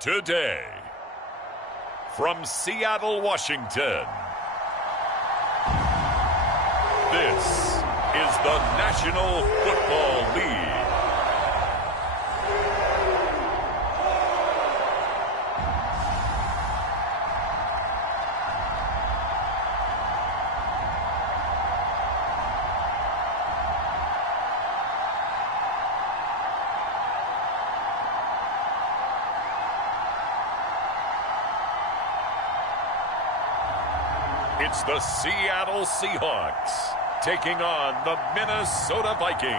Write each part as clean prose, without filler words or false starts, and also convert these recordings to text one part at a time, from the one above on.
Today, from Seattle, Washington, this is the National Football League. It's the Seattle Seahawks taking on the Minnesota Vikings.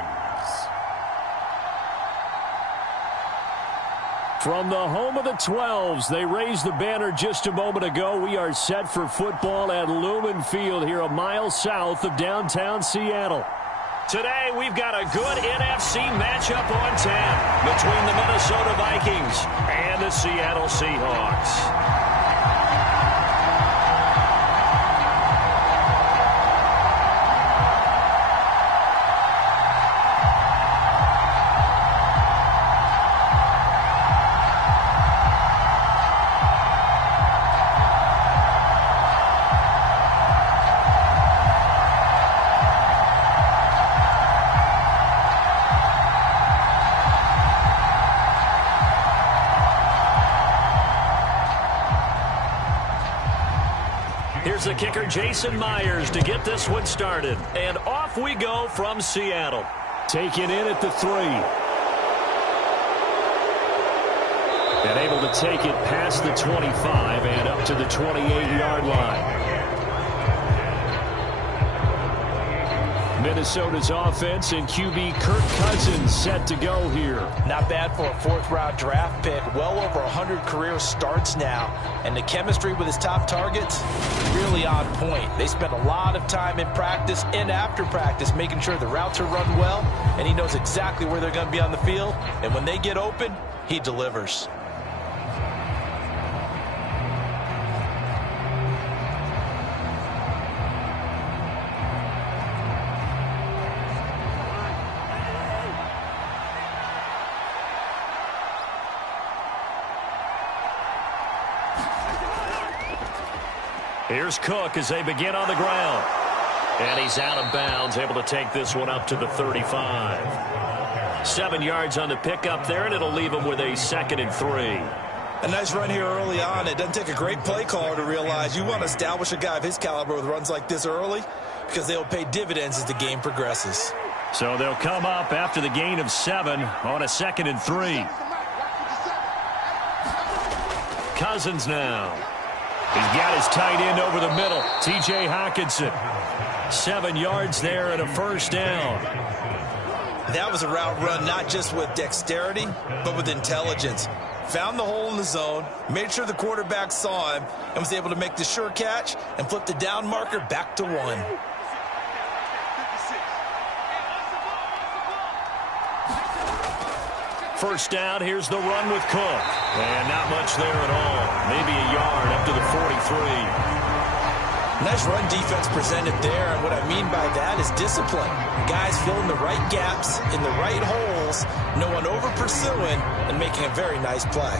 From the home of the 12s, they raised the banner just a moment ago. We are set for football at Lumen Field here a mile south of downtown Seattle. Today, we've got a good NFC matchup on tap between the Minnesota Vikings and the Seattle Seahawks. Here's the kicker, Jason Myers, to get this one started. And off we go from Seattle. Taken in at the 3. And able to take it past the 25 and up to the 28-yard line. Minnesota's offense and QB Kirk Cousins set to go here. Not bad for a fourth-round draft pick. Well over 100 career starts now. And the chemistry with his top targets, really on point. They spend a lot of time in practice and after practice making sure the routes are run well, and he knows exactly where they're going to be on the field. And when they get open, he delivers. Here's Cook as they begin on the ground. And he's out of bounds, able to take this one up to the 35. 7 yards on the pickup there, and it'll leave him with a 2nd and 3. A nice run here early on. It doesn't take a great play caller to realize you want to establish a guy of his caliber with runs like this early because they'll pay dividends as the game progresses. So they'll come up after the gain of 7 on a 2nd and 3. Cousins now. He's got his tight end over the middle, T.J. Hockenson. 7 yards there and a first down. That was a route run not just with dexterity, but with intelligence. Found the hole in the zone, made sure the quarterback saw him, and was able to make the sure catch and flip the down marker back to 1. First down, here's the run with Cook. And not much there at all. Maybe a yard up to the 43. Nice run defense presented there, and what I mean by that is discipline. Guys filling the right gaps in the right holes, no one over-pursuing, and making a very nice play.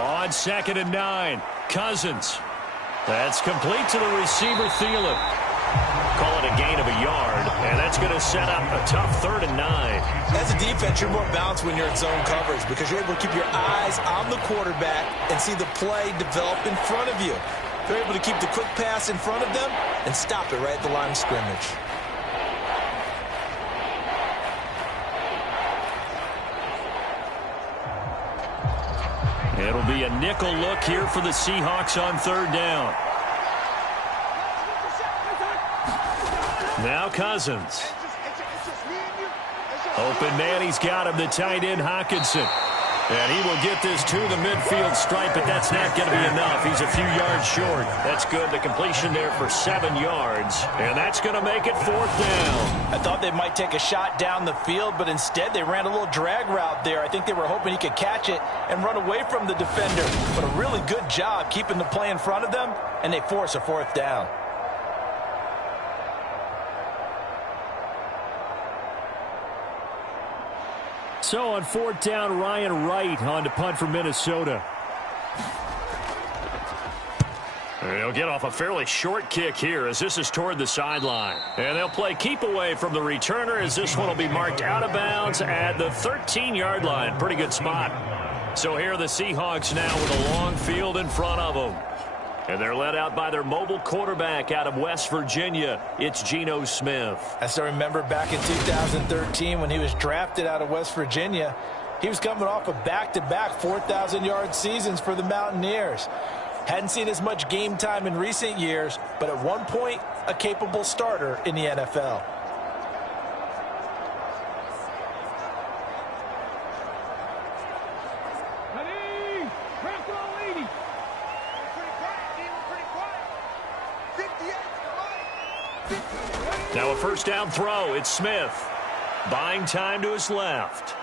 On 2nd and 9, Cousins. That's complete to the receiver, Thielen. Call it a gain of a yard, and that's going to set up a tough 3rd and 9. As a defense, you're more balanced when you're in zone coverage because you're able to keep your eyes on the quarterback and see the play develop in front of you. They're able to keep the quick pass in front of them and stop it right at the line of scrimmage. It'll be a nickel look here for the Seahawks on 3rd down. Now Cousins. Open man, he's got him, the tight end Hockenson. And he will get this to the midfield stripe, but that's not going to be enough. He's a few yards short. That's good. The completion there for 7 yards. And that's going to make it 4th down. I thought they might take a shot down the field, but instead they ran a little drag route there. I think they were hoping he could catch it and run away from the defender. But a really good job keeping the play in front of them, and they force a 4th down. So on fourth down, Ryan Wright on to punt for Minnesota. They'll get off a fairly short kick here as this is toward the sideline. And they'll play keep away from the returner as this one will be marked out of bounds at the 13-yard line. Pretty good spot. So here are the Seahawks now with a long field in front of them. And they're led out by their mobile quarterback out of West Virginia. It's Geno Smith. I still remember back in 2013 when he was drafted out of West Virginia. He was coming off of back-to-back 4,000-yard seasons for the Mountaineers. Hadn't seen as much game time in recent years, but at one point, a capable starter in the NFL. Now a first down throw. It's Smith. Buying time to his left.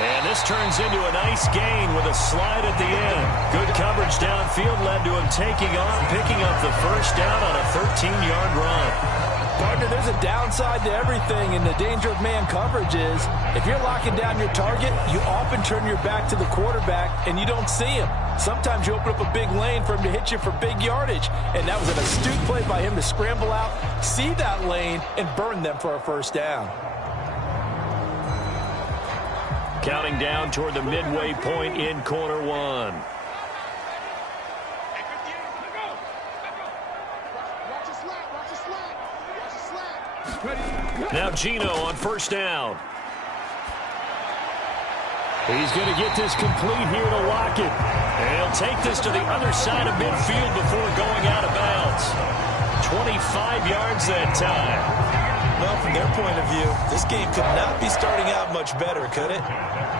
And this turns into a nice gain with a slide at the end. Good coverage downfield led to him taking off, picking up the first down on a 13-yard run. Partner, there's a downside to everything, and the danger of man coverage is if you're locking down your target, you often turn your back to the quarterback and you don't see him. Sometimes you open up a big lane for him to hit you for big yardage, and that was an astute play by him to scramble out, see that lane, and burn them for a first down. Counting down toward the midway point in quarter one. Now Geno on first down. He's going to get this complete here to Lockett. And he'll take this to the other side of midfield before going out of bounds. 25 yards that time. Well, from their point of view, this game could not be starting out much better, could it?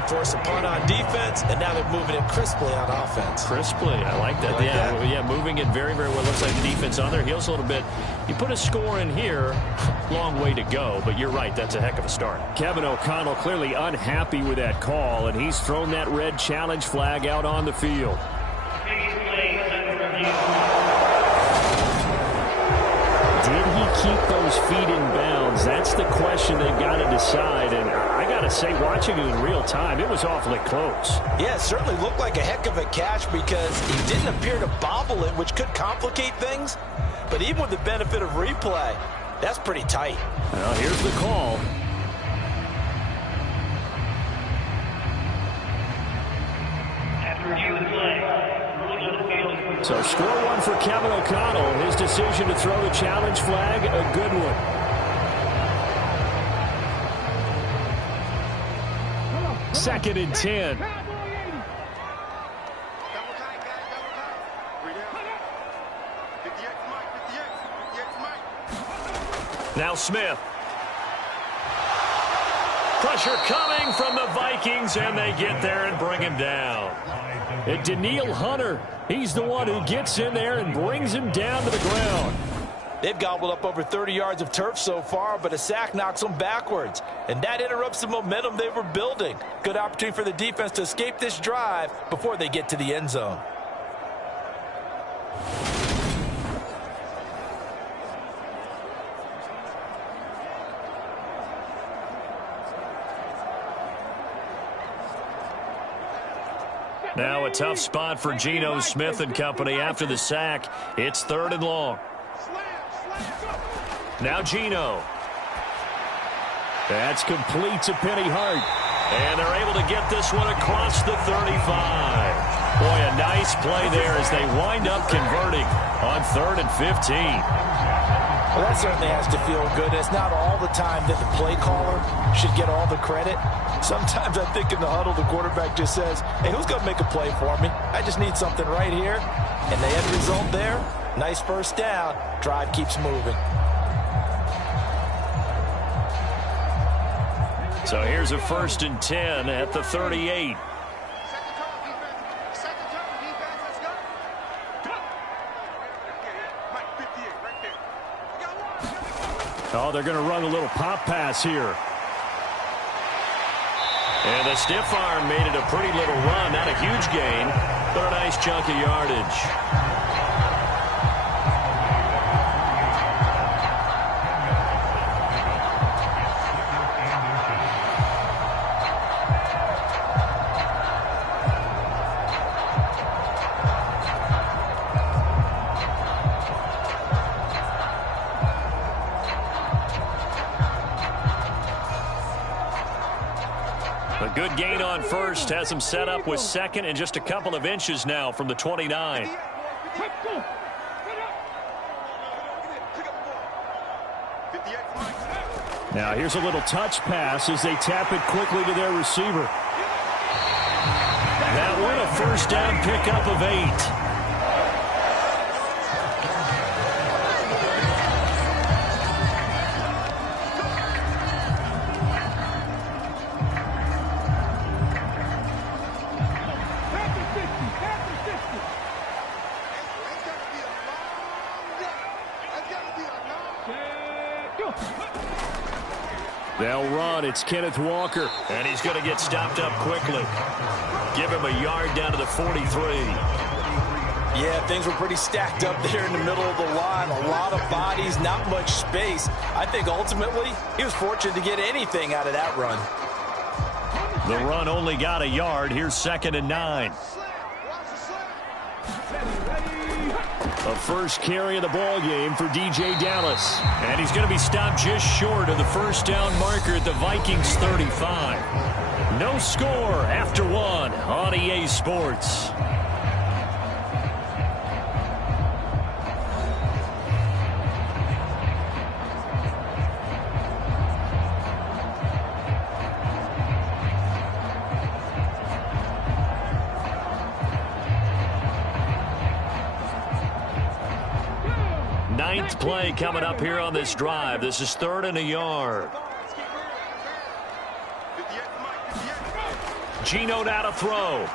Force a punt on defense, and now they're moving it crisply on offense. Crisply, I like that. Yeah, moving it very, very well. Looks like the defense on their heels a little bit. You put a score in here, long way to go, but you're right, that's a heck of a start. Kevin O'Connell clearly unhappy with that call, and he's thrown that red challenge flag out on the field. Did he keep those feet in bounds? That's the question they've got to decide. And I got to say, watching it in real time, it was awfully close. Yeah, it certainly looked like a heck of a catch because he didn't appear to bobble it, which could complicate things. But even with the benefit of replay, that's pretty tight. Well, here's the call. So score one for Kevin O'Connell. His decision to throw the challenge flag, a good one. Second and 10. Now Smith. Pressure coming from the Vikings, and they get there and bring him down. And Daniil Hunter, he's the one who gets in there and brings him down to the ground. They've gobbled up over 30 yards of turf so far, but a sack knocks them backwards. And that interrupts the momentum they were building. Good opportunity for the defense to escape this drive before they get to the end zone. Now a tough spot for Geno Smith and company after the sack. It's third and long. Now Geno. That's complete to Penny Hart. And they're able to get this one across the 35. Boy, a nice play there as they wind up converting on 3rd and 15. Well, that certainly has to feel good. It's not all the time that the play caller should get all the credit. Sometimes I think in the huddle, the quarterback just says, hey, who's going to make a play for me? I just need something right here. And the end result there, nice first down. Drive keeps moving. So here's a 1st and 10 at the 38. Oh, they're going to run a little pop pass here. And the stiff arm made it a pretty little run. Not a huge gain, but a nice chunk of yardage. A good gain on first has him set up with second and just a couple of inches now from the 29. Now here's a little touch pass as they tap it quickly to their receiver. That one a first down pickup of 8. They'll run. It's Kenneth Walker. And he's going to get stopped up quickly. Give him a yard down to the 43. Yeah, things were pretty stacked up there in the middle of the line. A lot of bodies, not much space. I think ultimately he was fortunate to get anything out of that run. The run only got a yard. Here's 2nd and 9. A first carry of the ball game for DJ Dallas. And he's going to be stopped just short of the first down marker at the Vikings 35. No score after 1 on EA Sports. Ninth play coming up here on this drive. This is 3rd and a yard. Geno now to throw.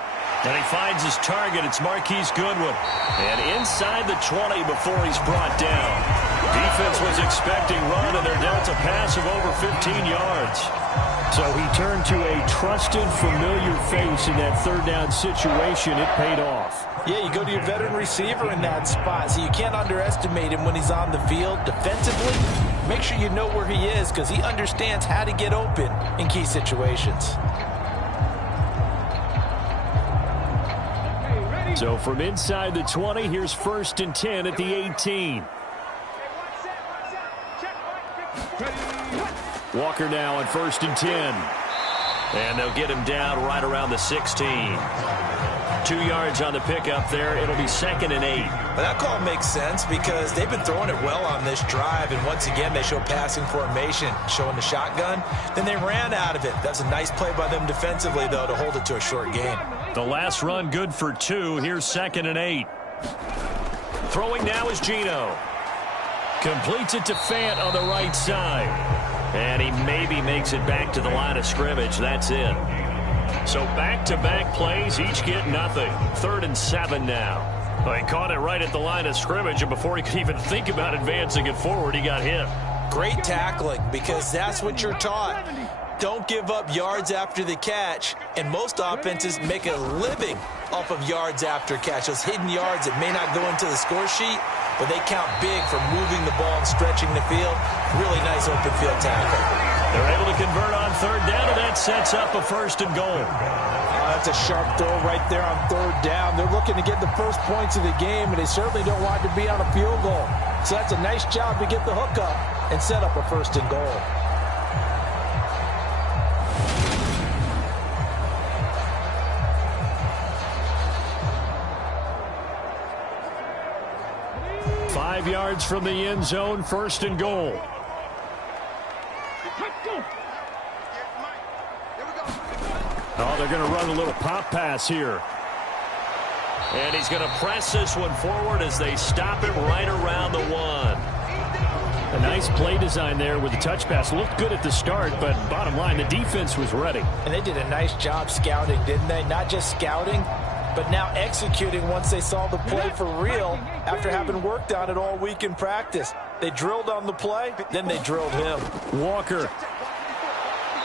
And he finds his target. It's Marquise Goodwin. And inside the 20 before he's brought down. Defense was expecting run, and they're dealt a pass of over 15 yards. So he turned to a trusted, familiar face in that 3rd down situation. It paid off. Yeah, you go to your veteran receiver in that spot, so you can't underestimate him when he's on the field defensively. Make sure you know where he is because he understands how to get open in key situations. So from inside the 20, here's 1st and 10 at the 18. Walker now on 1st and 10. And they'll get him down right around the 16. 2 yards on the pickup there. It'll be 2nd and 8. But that call makes sense because they've been throwing it well on this drive. And once again, they show passing formation, showing the shotgun. Then they ran out of it. That's a nice play by them defensively, though, to hold it to a short gain. The last run good for 2. Here's 2nd and 8. Throwing now is Geno. Completes it to Fant on the right side. And he maybe makes it back to the line of scrimmage. That's it. So back-to-back plays, each get nothing. 3rd and 7 now. Well, he caught it right at the line of scrimmage, and before he could even think about advancing it forward, he got hit. Great tackling, because that's what you're taught. Don't give up yards after the catch, and most offenses make a living off of yards after catch. Those hidden yards that may not go into the score sheet, but they count big for moving the ball and stretching the field. Really nice open field tackle. They're able to convert on 3rd down, and that sets up a 1st and goal. That's a sharp throw right there on 3rd down. They're looking to get the first points of the game, and they certainly don't want to be on a field goal. So that's a nice job to get the hook up and set up a 1st and goal. Five yards from the end zone, 1st and goal. Oh, they're going to run a little pop pass here. And he's going to press this one forward as they stop it right around the 1. A nice play design there with the touch pass. Looked good at the start, but bottom line, the defense was ready. And they did a nice job scouting, didn't they? Not just scouting, but now executing once they saw the play for real after having worked on it all week in practice. They drilled on the play, then they drilled him. Walker.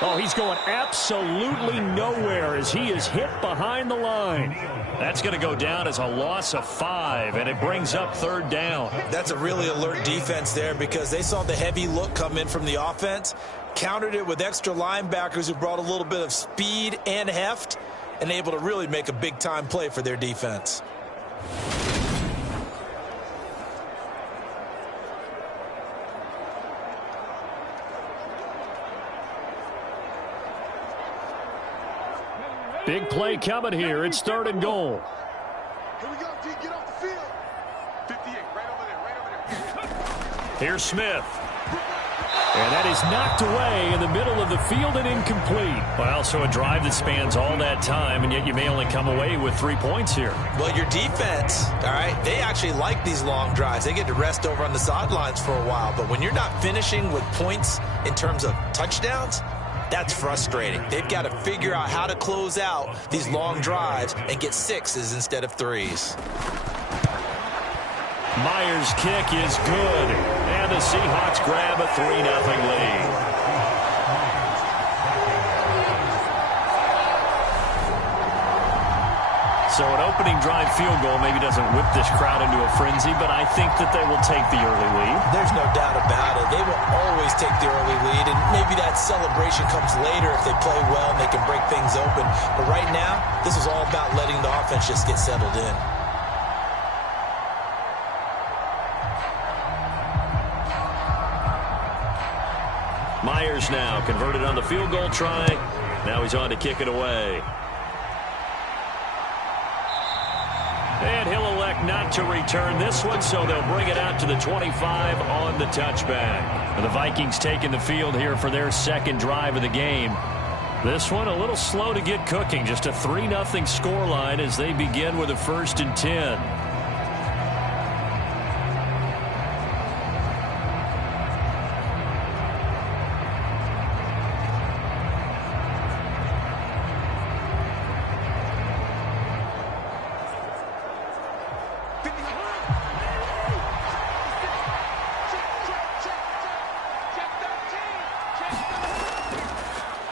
Oh, he's going absolutely nowhere as he is hit behind the line. That's going to go down as a loss of 5, and it brings up 3rd down. That's a really alert defense there because they saw the heavy look come in from the offense, countered it with extra linebackers who brought a little bit of speed and heft, and able to really make a big-time play for their defense. Big play coming here. It's 3rd and goal. Here we go, D. Get off the field. 58, right over there. Here's Smith. And that is knocked away in the middle of the field and incomplete. Well, so a drive that spans all that time, and yet you may only come away with 3 points here. Well, your defense, all right, they actually like these long drives. They get to rest over on the sidelines for a while. But when you're not finishing with points in terms of touchdowns, that's frustrating. They've got to figure out how to close out these long drives and get 6s instead of 3s. Myers' kick is good, and the Seahawks grab a 3-0 lead. So an opening drive field goal maybe doesn't whip this crowd into a frenzy, but I think that they will take the early lead. There's no doubt about it. They will always take the early lead, and maybe that celebration comes later if they play well and they can break things open. But right now, this is all about letting the offense just get settled in. Myers now converted on the field goal try. Now he's on to kick it away. And he'll elect not to return this one, so they'll bring it out to the 25 on the touchback. And the Vikings taking the field here for their 2nd drive of the game. This one a little slow to get cooking. Just a 3-0 scoreline as they begin with a 1st and 10.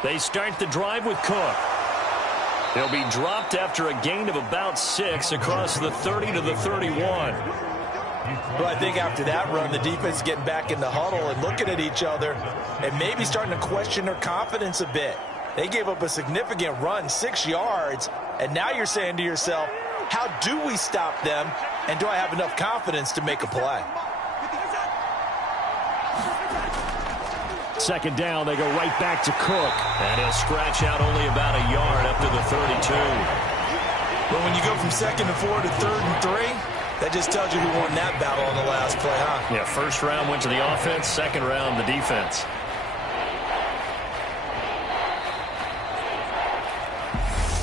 They start the drive with Cook. He'll be dropped after a gain of about 6 across the 30 to the 31. Well, I think after that run, the defense is getting back in the huddle and looking at each other and maybe starting to question their confidence a bit. They gave up a significant run, 6 yards, and now you're saying to yourself, how do we stop them, and do I have enough confidence to make a play? 2nd down, they go right back to Cook. And he'll scratch out only about a yard up to the 32. But when you go from 2nd and 4 to 3rd and 3, that just tells you who won that battle on the last play, huh? Yeah, 1st round went to the offense, 2nd round the defense.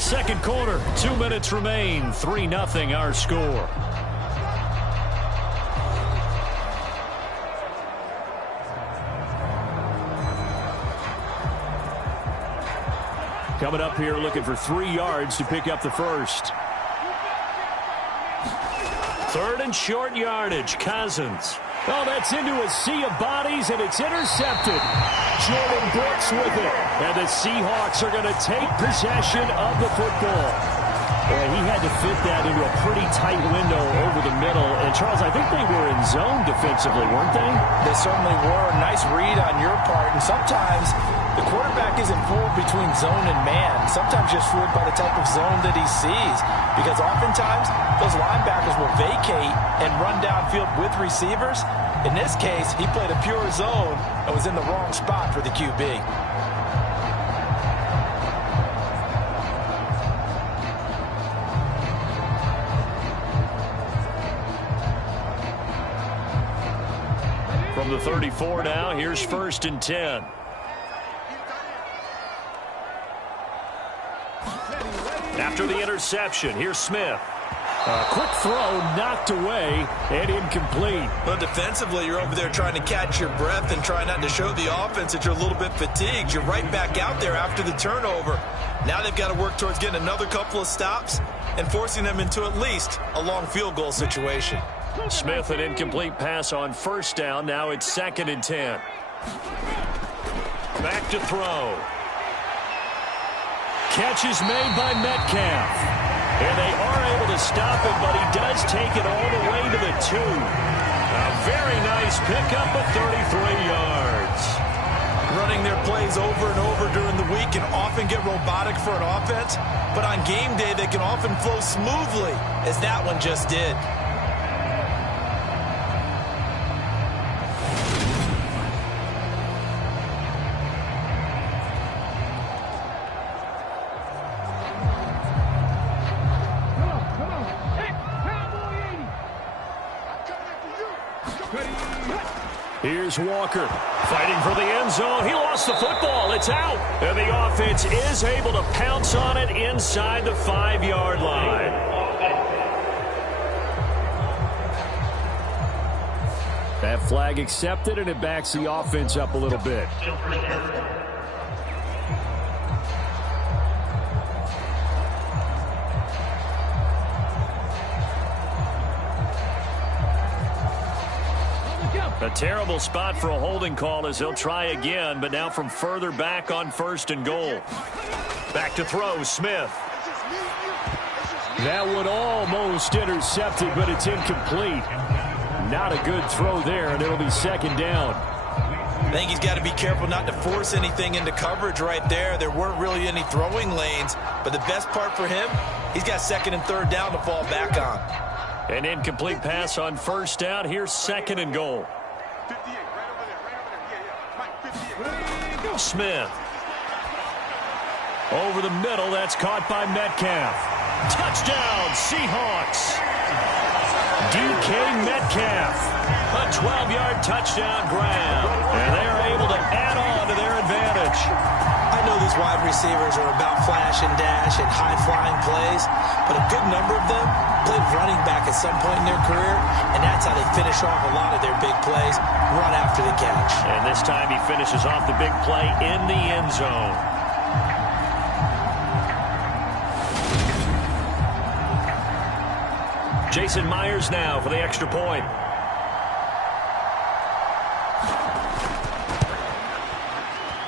Second quarter, 2 minutes remain. 3-0 our score. Coming up here looking for 3 yards to pick up the 1st. 3rd and short yardage. Cousins. Oh, that's into a sea of bodies, and it's intercepted. Jordan Brooks with it. And the Seahawks are going to take possession of the football. Boy, he had to fit that into a pretty tight window over the middle. And, Charles, I think they were in zone defensively, weren't they? They certainly were. Nice read on your part. And sometimes the quarterback isn't fooled between zone and man. Sometimes just fooled by the type of zone that he sees. Because oftentimes those linebackers will vacate and run downfield with receivers. In this case, he played a pure zone and was in the wrong spot for the QB. From the 34 now, here's 1st and 10. After the interception, here's Smith. A quick throw knocked away and incomplete. Well, defensively, you're over there trying to catch your breath and try not to show the offense that you're a little bit fatigued. You're right back out there after the turnover. Now they've got to work towards getting another couple of stops and forcing them into at least a long field goal situation. Smith, an incomplete pass on 1st down. Now it's 2nd and 10. Back to throw. Catch is made by Metcalf. And they are able to stop him, but he does take it all the way to the 2. A very nice pickup of 33 yards. Running their plays over and over during the week can often get robotic for an offense, but on game day they can often flow smoothly, as that one just did. Here's Walker fighting for the end zone. He lost the football. It's out. And the offense is able to pounce on it inside the 5-yard line. That flag accepted, and it backs the offense up a little bit. A terrible spot for a holding call as they'll try again, but now from further back on 1st and goal. Back to throw, Smith. That one almost intercepted, but it's incomplete. Not a good throw there, and it'll be 2nd down. I think he's got to be careful not to force anything into coverage right there. There weren't really any throwing lanes, but the best part for him, he's got 2nd and 3rd down to fall back on. An incomplete pass on 1st down. Here's 2nd and goal. 58, right over there, right over there. Yeah. Mike, 58. Smith. Over the middle, that's caught by Metcalf. Touchdown, Seahawks. DK Metcalf. A 12-yard touchdown grab. And they're able to add on to their advantage. I know these wide receivers are about flash and dash and high-flying plays, but a good number of them played running back at some point in their career, and that's how they finish off a lot of their big plays, run after the catch. And this time he finishes off the big play in the end zone. Jason Myers now for the extra point.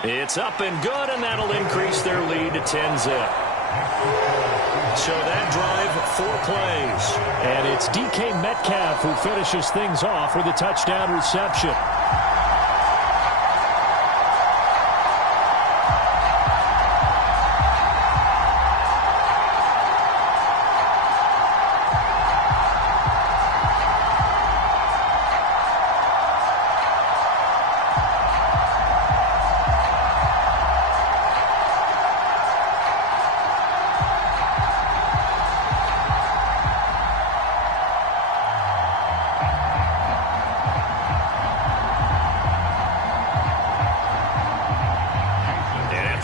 It's up and good, and that'll increase their lead to 10-zip. So that drive, 4 plays. And it's DK Metcalf who finishes things off with a touchdown reception.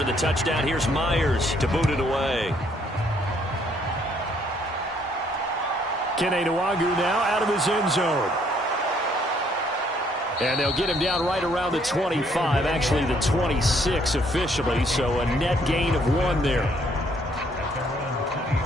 The touchdown, here's Myers to boot it away. Kene Nwagu now out of his end zone. And they'll get him down right around the 25, actually the 26 officially, so a net gain of 1 there.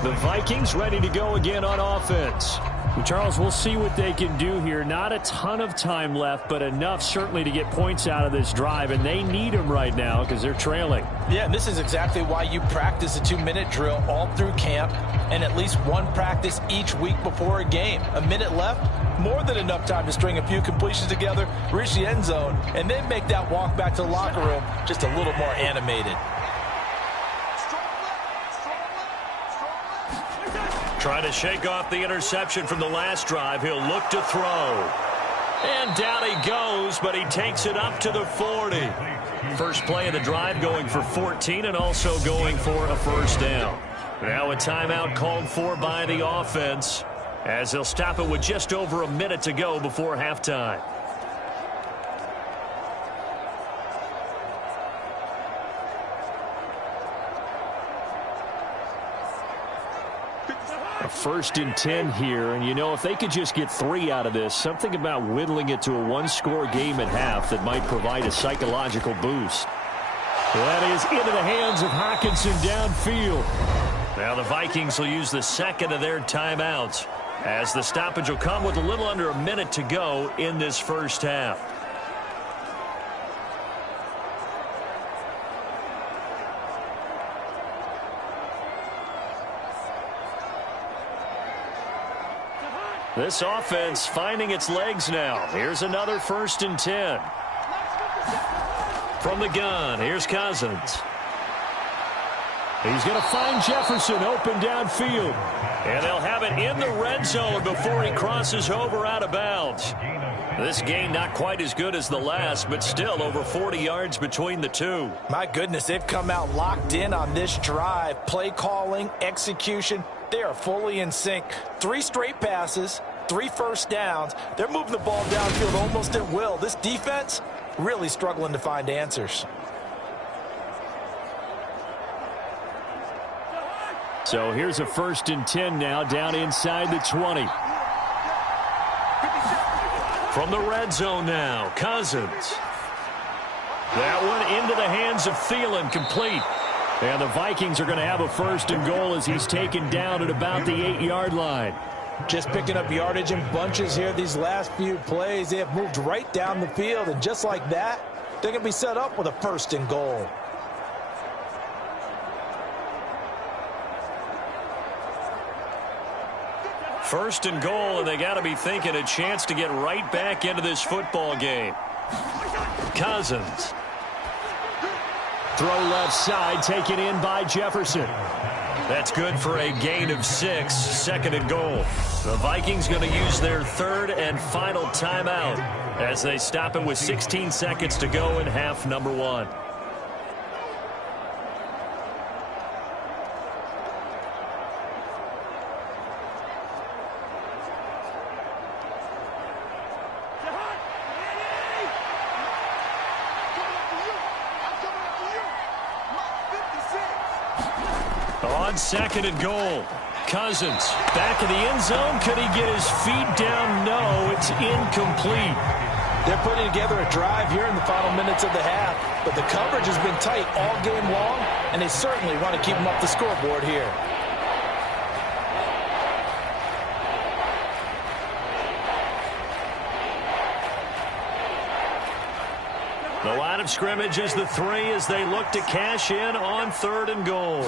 The Vikings ready to go again on offense. Well, Charles, we'll see what they can do here. Not a ton of time left, but enough certainly to get points out of this drive, and they need them right now because they're trailing. Yeah, and this is exactly why you practice a 2-minute drill all through camp and at least 1 practice each week before a game. A minute left, more than enough time to string a few completions together, reach the end zone, and then make that walk back to the locker room just a little more animated. Trying to shake off the interception from the last drive. He'll look to throw. And down he goes, but he takes it up to the 40. First play of the drive going for 14 and also going for a 1st down. Now a timeout called for by the offense as they'll stop it with just over a minute to go before halftime. A 1st and 10 here, and you know, if they could just get 3 out of this, something about whittling it to a 1-score game at half that might provide a psychological boost. That is into the hands of Hockenson downfield. Now the Vikings will use the 2nd of their timeouts as the stoppage will come with a little under a minute to go in this first half. This offense finding its legs now. Here's another 1st and 10. From the gun, here's Cousins. He's going to find Jefferson open downfield. And they'll have it in the red zone before he crosses over out of bounds. This game not quite as good as the last, but still over 40 yards between the two. My goodness, they've come out locked in on this drive. Play calling, execution, they are fully in sync. 3 straight passes, 3 first downs. They're moving the ball downfield almost at will. This defense really struggling to find answers. So here's a 1st and 10 now, down inside the 20. From the red zone now, Cousins. That one into the hands of Thielen, complete. And the Vikings are going to have a 1st and goal as he's taken down at about the 8-yard line. Just picking up yardage in bunches here these last few plays. They have moved right down the field, and just like that, they're going to be set up with a 1st and goal. First and goal, and they got to be thinking a chance to get right back into this football game. Cousins. Throw left side, taken in by Jefferson. That's good for a gain of 6, 2nd and goal. The Vikings going to use their 3rd and final timeout as they stop it with 16 seconds to go in half number 1. On 2nd and goal, Cousins back in the end zone. Could he get his feet down? No, it's incomplete. They're putting together a drive here in the final minutes of the half, but the coverage has been tight all game long, and they certainly want to keep them up the scoreboard here. The line of scrimmage is the 3 as they look to cash in on 3rd and goal.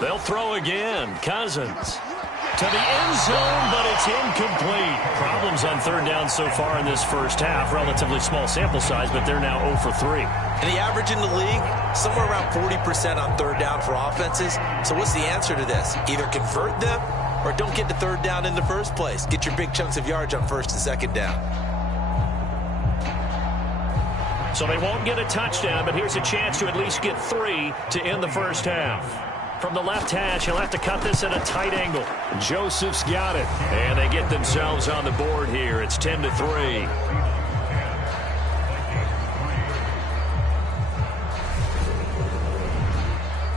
They'll throw again. Cousins to the end zone, but it's incomplete. Problems on 3rd down so far in this first half. Relatively small sample size, but they're now 0 for 3. And the average in the league, somewhere around 40% on 3rd down for offenses. So what's the answer to this? Either convert them or don't get to 3rd down in the first place. Get your big chunks of yards on 1st and 2nd down. So they won't get a touchdown, but here's a chance to at least get 3 to end the first half. From the left hash, he'll have to cut this at a tight angle. Joseph's got it. And they get themselves on the board here. It's 10-3.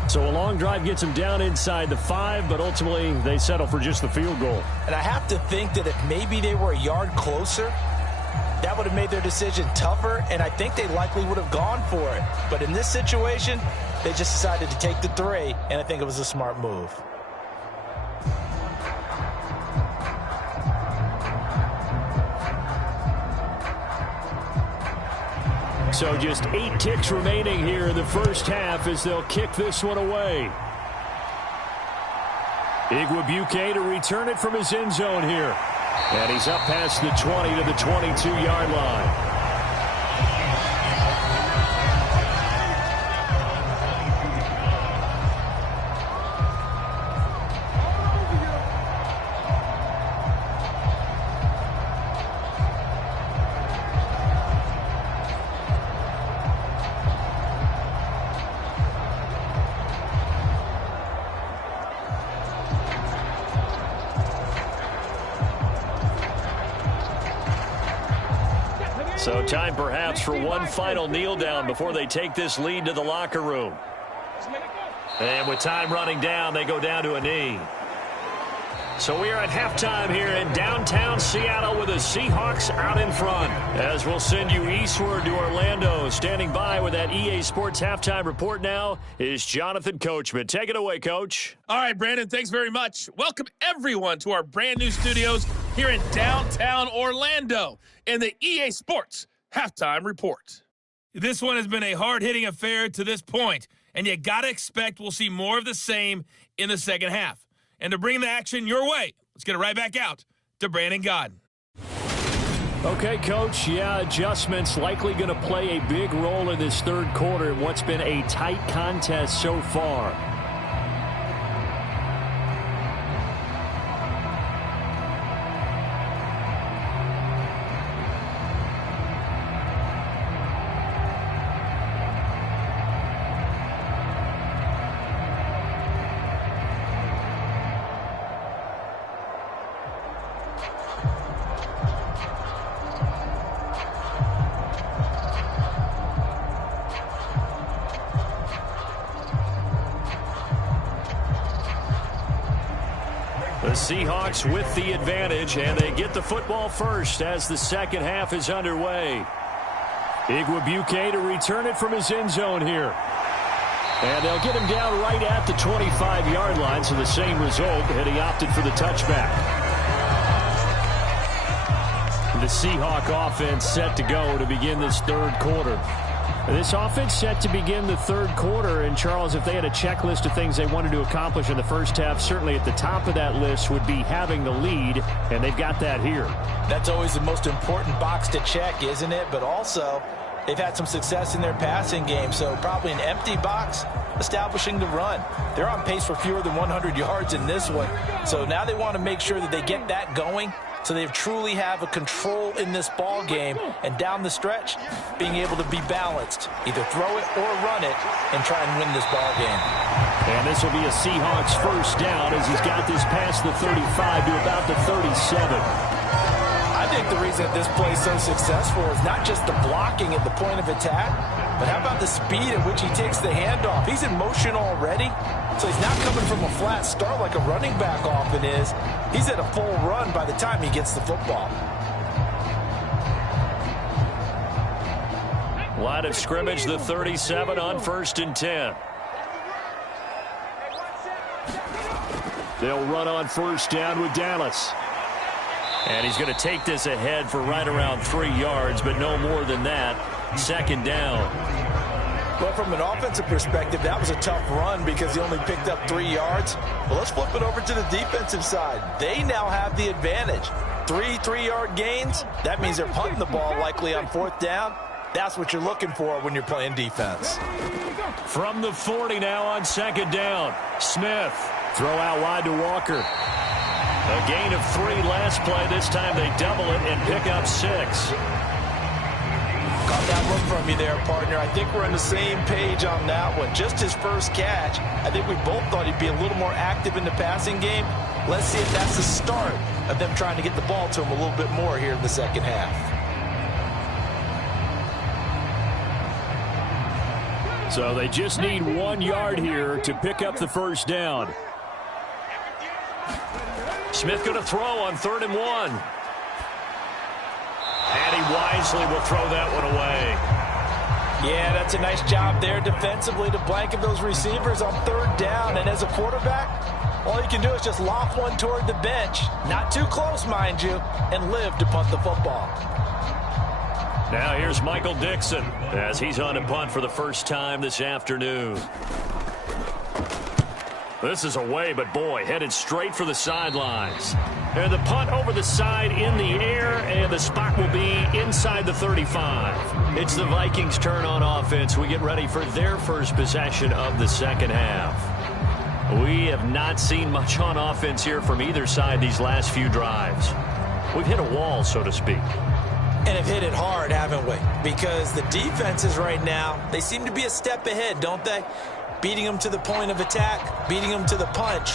So a long drive gets them down inside the 5, but ultimately they settle for just the field goal. And I have to think that if maybe they were a yard closer, that would have made their decision tougher, and I think they likely would have gone for it. But in this situation, they just decided to take the 3, and I think it was a smart move. So just 8 ticks remaining here in the first half as they'll kick this one away. Igwebuike to return it from his end zone here. And he's up past the 20 to the 22-yard line. So time perhaps for one final kneel down before they take this lead to the locker room. And with time running down, they go down to a knee. So we are at halftime here in downtown Seattle with the Seahawks out in front. As we'll send you eastward to Orlando. Standing by with that EA Sports halftime report now is Jonathan Coachman. Take it away, Coach. All right, Brandon, thanks very much. Welcome, everyone, to our brand new studios here in downtown Orlando in the EA Sports halftime report. This one has been a hard-hitting affair to this point, and you got to expect we'll see more of the same in the second half. And to bring the action your way, let's get it right back out to Brandon Godden. Okay, Coach. Yeah, adjustments likely going to play a big role in this third quarter in what's been a tight contest so far. The Seahawks with the advantage, and they get the football first as the second half is underway. Igwebuike to return it from his end zone here. And they'll get him down right at the 25-yard line, so the same result, and he opted for the touchback. The Seahawk offense set to go to begin this third quarter. This offense set to begin the third quarter, and Charles, if they had a checklist of things they wanted to accomplish in the first half, certainly at the top of that list would be having the lead, and they've got that here. That's always the most important box to check, isn't it? But also, they've had some success in their passing game, so probably an empty box establishing the run. They're on pace for fewer than 100 yards in this one, so now they want to make sure that they get that going, so they truly have a control in this ball game, and down the stretch, being able to be balanced, either throw it or run it, and try and win this ball game. And this will be a Seahawks first down as he's got this past the 35 to about the 37. I think the reason that this play is so successful is not just the blocking at the point of attack, but how about the speed at which he takes the handoff? He's in motion already, so he's not coming from a flat start like a running back often is. He's at a full run by the time he gets the football. Line of scrimmage, the 37 on 1st and 10. They'll run on first down with Dallas. And he's going to take this ahead for right around 3 yards, but no more than that. Second down. Well, from an offensive perspective, that was a tough run because he only picked up 3 yards. Well, let's flip it over to the defensive side. They now have the advantage. 3 3-yard gains. That means they're punting the ball likely on 4th down. That's what you're looking for when you're playing defense. From the 40 now on second down. Smith. Throw out wide to Walker. A gain of 3 last play. This time they double it and pick up 6. Caught that look from you there, partner. I think we're on the same page on that one. Just his first catch. I think we both thought he'd be a little more active in the passing game. Let's see if that's the start of them trying to get the ball to him a little bit more here in the second half. So they just need 1 yard here to pick up the first down. Smith going to throw on 3rd and 1. And he wisely will throw that one away. Yeah, that's a nice job there defensively to blanket those receivers on 3rd down. And as a quarterback, all you can do is just loft one toward the bench. Not too close, mind you, and live to punt the football. Now here's Michael Dixon as he's on a punt for the first time this afternoon. This is away, but boy, headed straight for the sidelines. And the punt over the side in the air, and the spot will be inside the 35. It's the Vikings' turn on offense. We get ready for their first possession of the second half. We have not seen much on offense here from either side these last few drives. We've hit a wall, so to speak. And have hit it hard, haven't we? Because the defenses right now, they seem to be a step ahead, don't they? Beating them to the point of attack, beating them to the punch.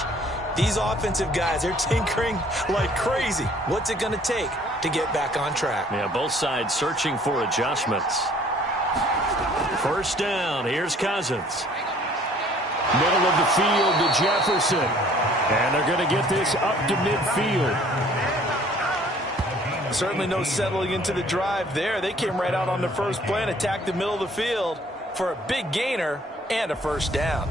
These offensive guys, they're tinkering like crazy. What's it going to take to get back on track? Yeah, both sides searching for adjustments. First down, here's Cousins. Middle of the field to Jefferson. And they're going to get this up to midfield. Certainly no settling into the drive there. They came right out on the first play and attacked the middle of the field for a big gainer and a first down.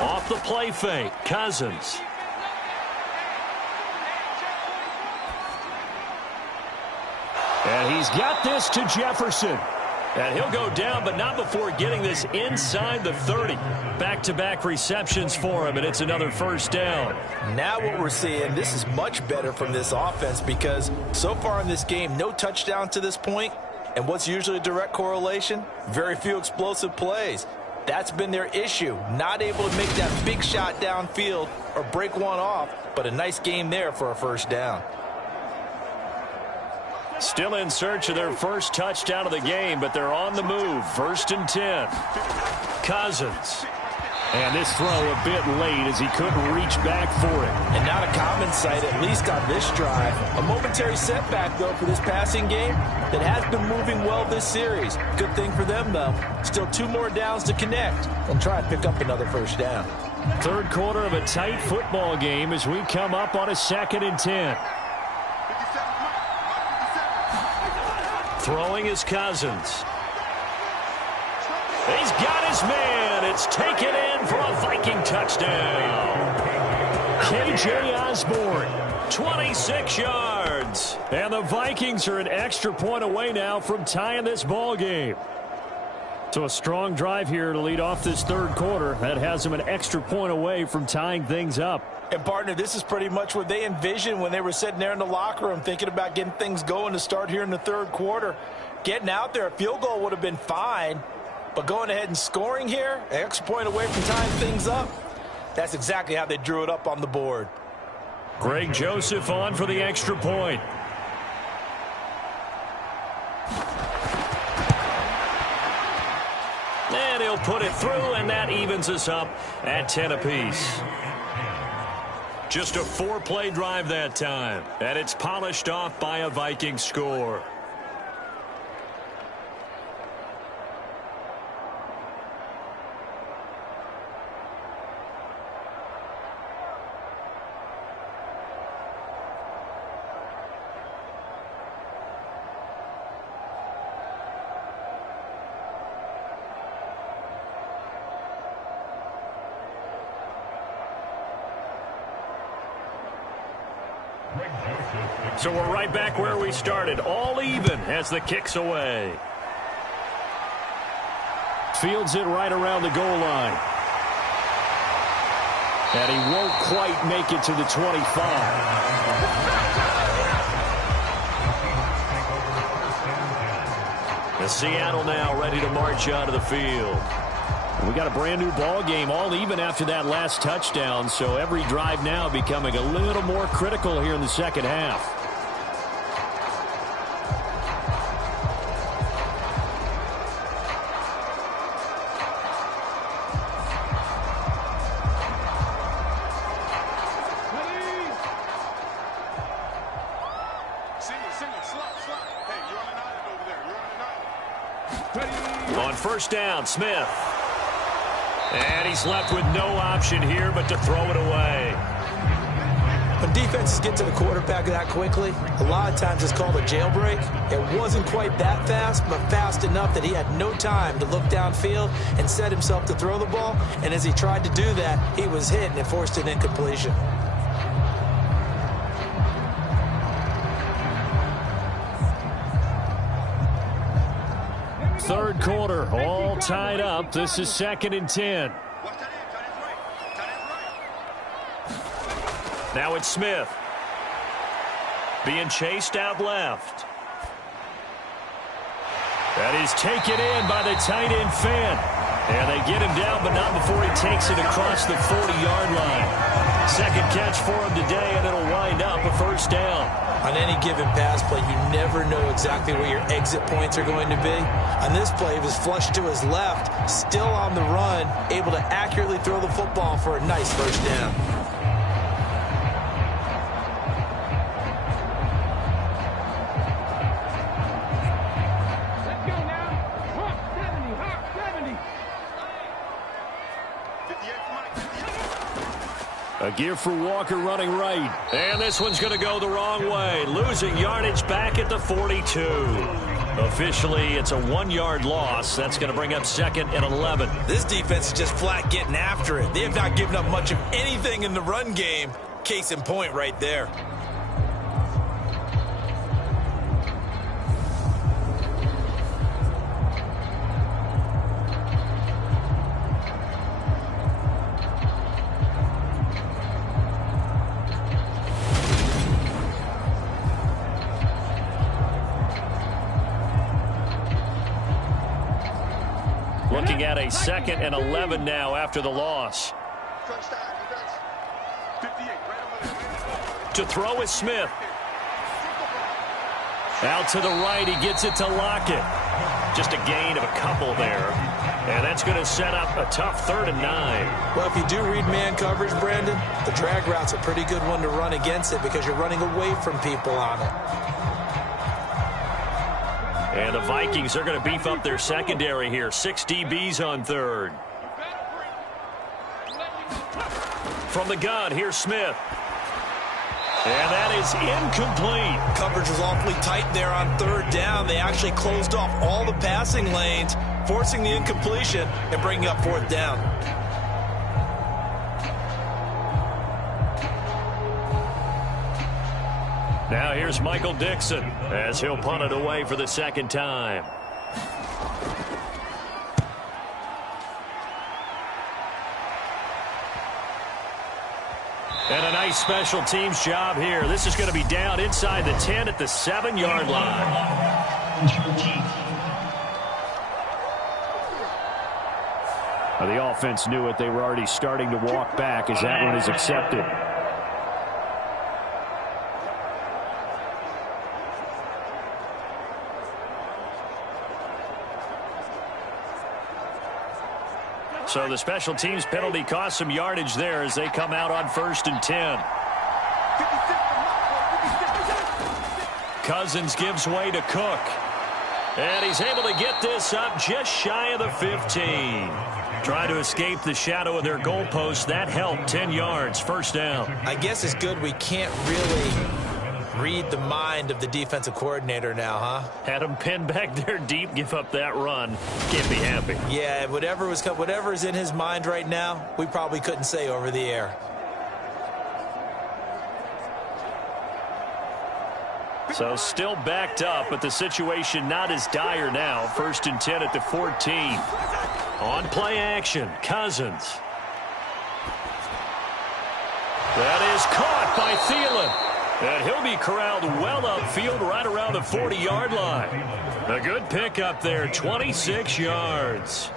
Off the play fake, Cousins. And he's got this to Jefferson. And he'll go down, but not before getting this inside the 30. Back-to-back receptions for him, and it's another first down. Now what we're seeing, this is much better from this offense because so far in this game, no touchdown to this point. And what's usually a direct correlation? Very few explosive plays. That's been their issue. Not able to make that big shot downfield or break one off, but a nice game there for a first down. Still in search of their first touchdown of the game, but they're on the move. 1st and 10. Cousins. And this throw a bit late as he couldn't reach back for it. And not a common sight, at least on this drive. A momentary setback, though, for this passing game that has been moving well this series. Good thing for them, though. Still 2 more downs to connect and try and pick up another first down. 3rd quarter of a tight football game as we come up on a 2nd and 10. Throwing is Cousins. He's got his man. It's taken in for a Viking touchdown. K.J. Osborne, 26 yards. And the Vikings are an extra point away now from tying this ball game. So a strong drive here to lead off this 3rd quarter. That has them an extra point away from tying things up. And, partner, this is pretty much what they envisioned when they were sitting there in the locker room thinking about getting things going to start here in the 3rd quarter. Getting out there, a field goal would have been fine. But going ahead and scoring here, an extra point away from tying things up, that's exactly how they drew it up on the board. Greg Joseph on for the extra point. And he'll put it through, and that evens us up at 10 apiece. Just a 4-play drive that time, and it's polished off by a Viking score. So we're right back where we started, all even as the kick's away. Fields it right around the goal line. And he won't quite make it to the 25. The Seattle now ready to march out of the field. We got a brand new ball game, all even after that last touchdown, so every drive now becoming a little more critical here in the 2nd half. On 1st down, Smith. And he's left with no option here but to throw it away. When defenses get to the quarterback that quickly, a lot of times it's called a jailbreak. It wasn't quite that fast, but fast enough that he had no time to look downfield and set himself to throw the ball. And as he tried to do that, he was hit and it forced an incompletion. Third quarter, all tied up. This is 2nd and 10. Now it's Smith. Being chased out left. That is taken in by the tight end Fant. And they get him down, but not before he takes it across the 40-yard line. 2nd catch for him today, and it'll wind up a 1st down. On any given pass play, you never know exactly where your exit points are going to be. On this play, he was flushed to his left, still on the run, able to accurately throw the football for a nice 1st down. Let's go now. Hawk 70, Hawk 70. 58. A give for Walker running right. And this one's going to go the wrong way. Losing yardage back at the 42. Officially, it's a 1-yard loss. That's going to bring up 2nd and 11. This defense is just flat getting after it. They have not given up much of anything in the run game. Case in point right there. Looking at a 2nd and 11 now after the loss. To throw is Smith. Out to the right, he gets it to Lockett. Just a gain of a couple there. And that's going to set up a tough 3rd and 9. Well, if you do read man coverage, Brandon, the drag route's a pretty good one to run against it because you're running away from people on it. And the Vikings are going to beef up their secondary here. 6 DBs on 3rd. From the gun, here's Smith. And that is incomplete. Coverage was awfully tight there on 3rd down. They actually closed off all the passing lanes, forcing the incompletion and bringing up 4th down. Now here's Michael Dixon as he'll punt it away for the 2nd time. And a nice special teams job here. This is going to be down inside the 10 at the 7-yard line. The offense knew it. They were already starting to walk back as that one is accepted. So the special teams penalty cost some yardage there as they come out on 1st and 10. Cousins gives way to Cook. And he's able to get this up just shy of the 15. Trying to escape the shadow of their goalpost. That helped. 10 yards. 1st down. I guess it's good we can't really read the mind of the defensive coordinator now, huh? Had him pinned back there deep, give up that run. Can't be happy. Yeah, whatever is in his mind right now, we probably couldn't say over the air. So still backed up, but the situation not as dire now. 1st and 10 at the 14. On play action, Cousins. That is caught by Thielen. And he'll be corralled well upfield right around the 40-yard line. A good pickup there, 26 yards.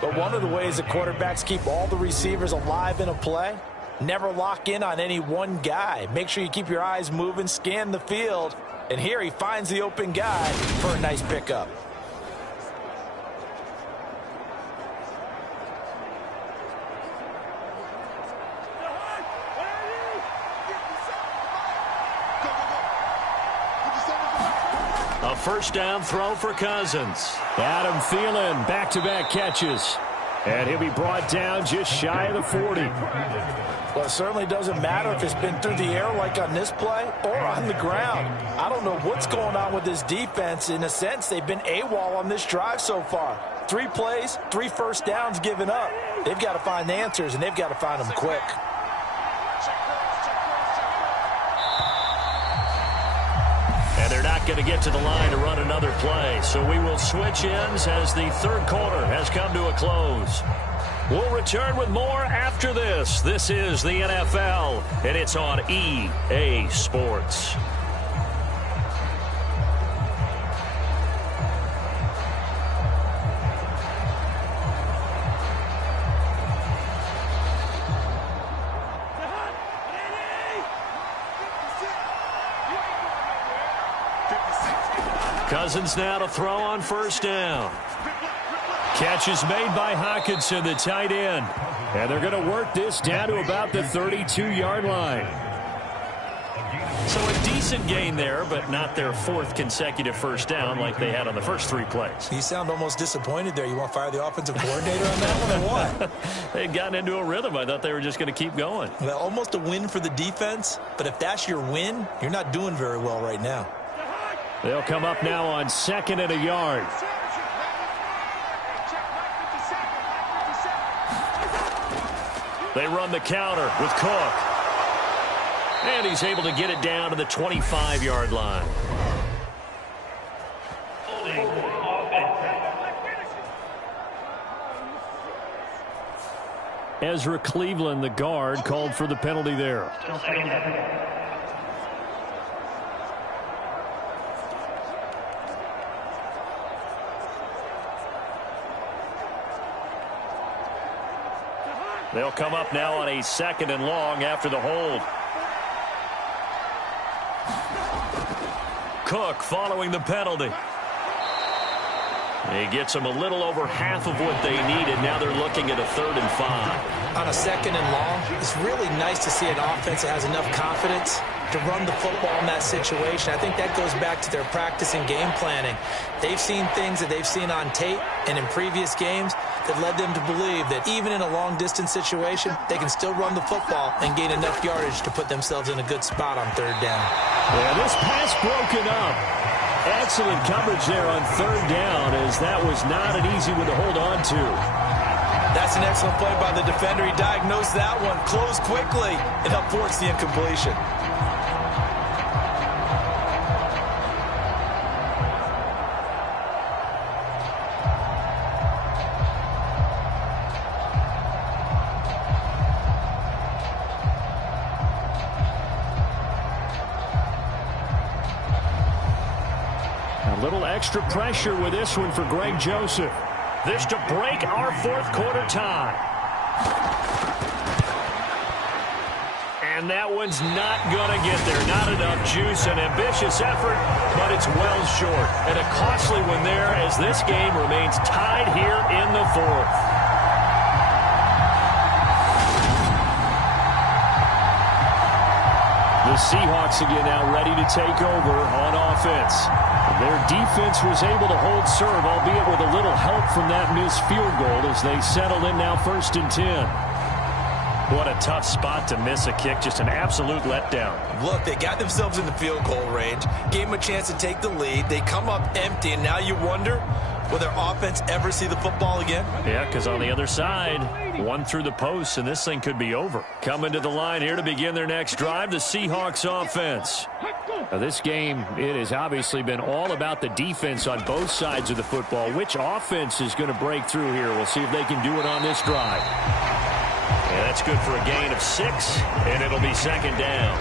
But one of the ways that quarterbacks keep all the receivers alive in a play, never lock in on any one guy. Make sure you keep your eyes moving, scan the field. And here he finds the open guy for a nice pickup. A 1st down throw for Cousins. Adam Thielen, back-to-back catches. And he'll be brought down just shy of the 40. Well, it certainly doesn't matter if it's been through the air like on this play or on the ground. I don't know what's going on with this defense. In a sense, they've been AWOL on this drive so far. 3 plays, 3 1st downs given up. They've got to find answers, and they've got to find them quick. And they're not going to get to the line to run another play. So we will switch ends as the 3rd quarter has come to a close. We'll return with more after this. This is the NFL, and it's on EA Sports. Cousins now to throw on 1st down. Catch is made by Hockenson, the tight end. And they're going to work this down to about the 32-yard line. So a decent gain there, but not their 4th consecutive 1st down like they had on the first 3 plays. You sound almost disappointed there. You want to fire the offensive coordinator on that one or what? They'd gotten into a rhythm. I thought they were just going to keep going. Well, almost a win for the defense, but if that's your win, you're not doing very well right now. They'll come up now on 2nd and a yard. They run the counter with Cook. And he's able to get it down to the 25-yard line. Ezra Cleveland, the guard, called for the penalty there. They'll come up now on a 2nd and long after the hold. Cook following the penalty. He gets them a little over half of what they needed. Now they're looking at a 3rd and 5. On a 2nd and long, it's really nice to see an offense that has enough confidence to run the football in that situation. I think that goes back to their practice and game planning. They've seen things that they've seen on tape and in previous games that led them to believe that even in a long-distance situation, they can still run the football and gain enough yardage to put themselves in a good spot on 3rd down. Yeah, this pass broken up. Excellent coverage there on 3rd down, as that was not an easy one to hold on to. That's an excellent play by the defender. He diagnosed that one, closed quickly, and helped force the incompletion. A little extra pressure with this one for Greg Joseph. This to break our 4th quarter tie. And that one's not going to get there. Not enough juice. An ambitious effort, but it's well short. And a costly one there as this game remains tied here in the 4th. The Seahawks again now ready to take over on offense. Their defense was able to hold serve, albeit with a little help from that missed field goal as they settle in now 1st and 10. What a tough spot to miss a kick. Just an absolute letdown. Look, they got themselves in the field goal range, gave them a chance to take the lead. They come up empty, and now you wonder, will their offense ever see the football again? Yeah, because on the other side, one through the post, and this thing could be over. Coming to the line here to begin their next drive, the Seahawks offense. Now, this game, it has obviously been all about the defense on both sides of the football. Which offense is going to break through here? We'll see if they can do it on this drive. Yeah, that's good for a gain of 6, and it'll be 2nd down.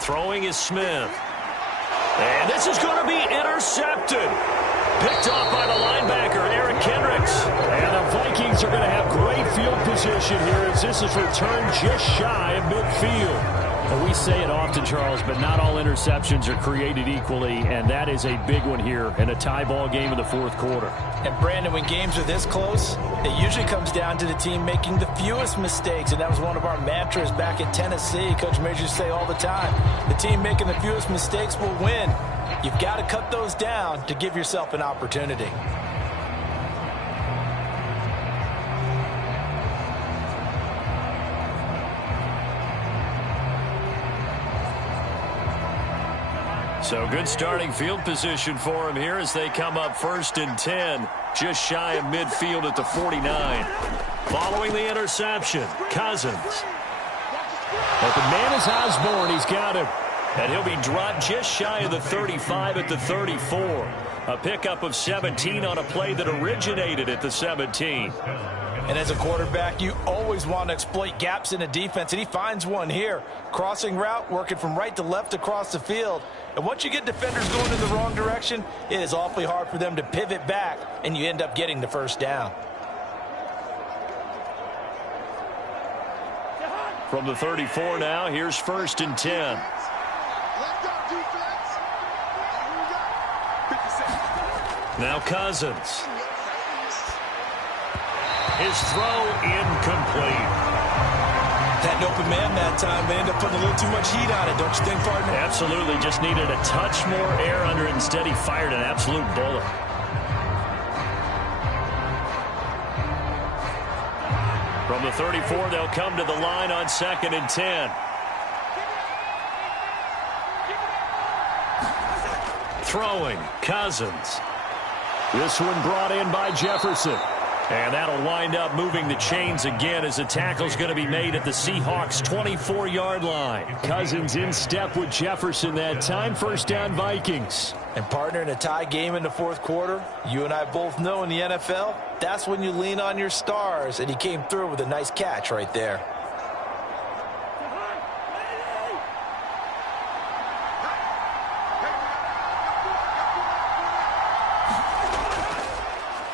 Throwing is Smith. And this is going to be intercepted. Picked off by the linebacker, Eric Kendricks. And the Vikings are going to have great field position here as this is returned just shy of midfield. Well, we say it often, Charles, but not all interceptions are created equally, and that is a big one here in a tie ball game in the 4th quarter. And, Brandon, when games are this close, it usually comes down to the team making the fewest mistakes, and that was one of our mantras back in Tennessee. Coach Majors used to say all the time, the team making the fewest mistakes will win. You've got to cut those down to give yourself an opportunity. So good starting field position for him here as they come up 1st and 10, just shy of midfield at the 49. Following the interception, Cousins. But the man is Osborne. He's got him. And he'll be dropped just shy of the 35 at the 34. A pickup of 17 on a play that originated at the 17. And as a quarterback, you always want to exploit gaps in a defense, and he finds one here. Crossing route, working from right to left across the field. And once you get defenders going in the wrong direction, it is awfully hard for them to pivot back, and you end up getting the 1st down. From the 34 now, here's 1st and 10. Now Cousins. His throw incomplete. Had an open man that time. They end up putting a little too much heat on it, don't you think, partner? Absolutely. Just needed a touch more air under it. Instead, he fired an absolute bullet. From the 34, they'll come to the line on 2nd and 10. Throwing, Cousins. This one brought in by Jefferson. And that'll wind up moving the chains again as the tackle's going to be made at the Seahawks' 24-yard line. Cousins in step with Jefferson that time. 1st down, Vikings. And, partner, in a tie game in the 4th quarter, you and I both know in the NFL, that's when you lean on your stars. And he came through with a nice catch right there. 1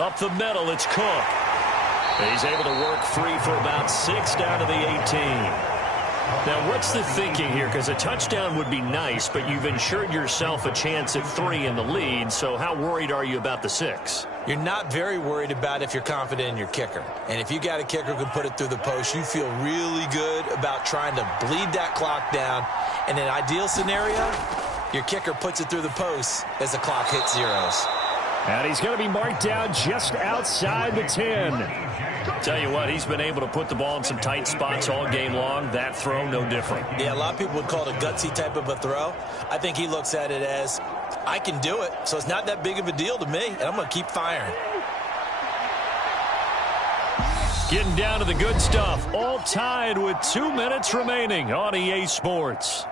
Up the middle, it's Cook. He's able to work free for about 6 down to the 18. Now, what's the thinking here? Because a touchdown would be nice, but you've ensured yourself a chance at 3 in the lead, so how worried are you about the 6? You're not very worried about if you're confident in your kicker. And if you got a kicker who can put it through the post, you feel really good about trying to bleed that clock down. In an ideal scenario, your kicker puts it through the post as the clock hits zeros. And he's going to be marked down just outside the 10. Tell you what, he's been able to put the ball in some tight spots all game long. That throw, no different. Yeah, a lot of people would call it a gutsy type of a throw. I think he looks at it as, I can do it, so it's not that big of a deal to me, and I'm going to keep firing. Getting down to the good stuff. All tied with 2 minutes remaining on EA Sports.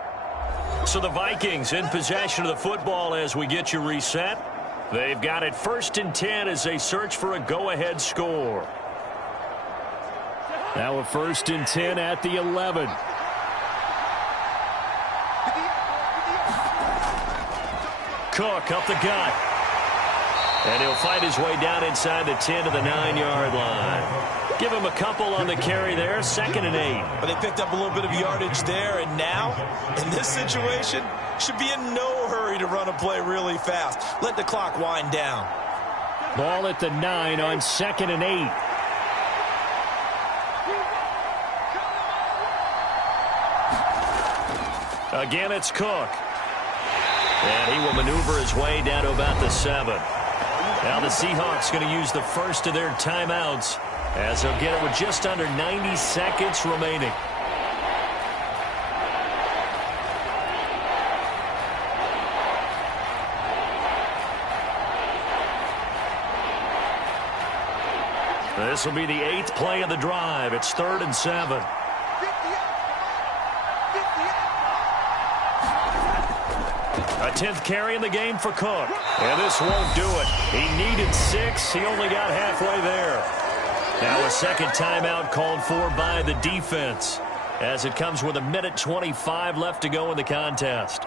So the Vikings in possession of the football as we get you reset. They've got it 1st and 10 as they search for a go-ahead score. Now a 1st and 10 at the 11. Cook up the gut. And he'll fight his way down inside the 10 to the 9-yard line. Give him a couple on the carry there. 2nd and 8. But they picked up a little bit of yardage there, and now, in this situation, should be in no hurry to run a play really fast. Let the clock wind down. Ball at the 9 on 2nd and 8. Again, it's Cook. And he will maneuver his way down to about the 7. Now the Seahawks going to use the first of their timeouts as they'll get it with just under 90 seconds remaining. This will be the 8th play of the drive. It's 3rd and 7. A 10th carry in the game for Cook. And this won't do it. He needed 6. He only got halfway there. Now a second timeout called for by the defense as it comes with 1:25 left to go in the contest.